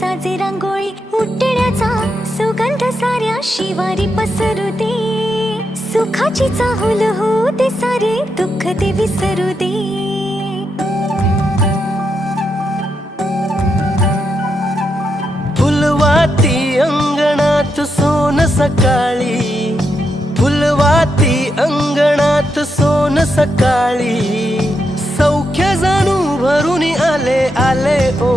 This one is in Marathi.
साजे रांगोळी उठण्याचा सुगंध साऱ्या शिवारी पसरू दे. सुखाची चाहुल होऊ दे सारे दुःख ते विसरू दे. फुलवाती अंगणात सोन सकाळी, फुलवाती अंगणात सोन सकाळी. सौख्य जाणू भरून आले आले ओ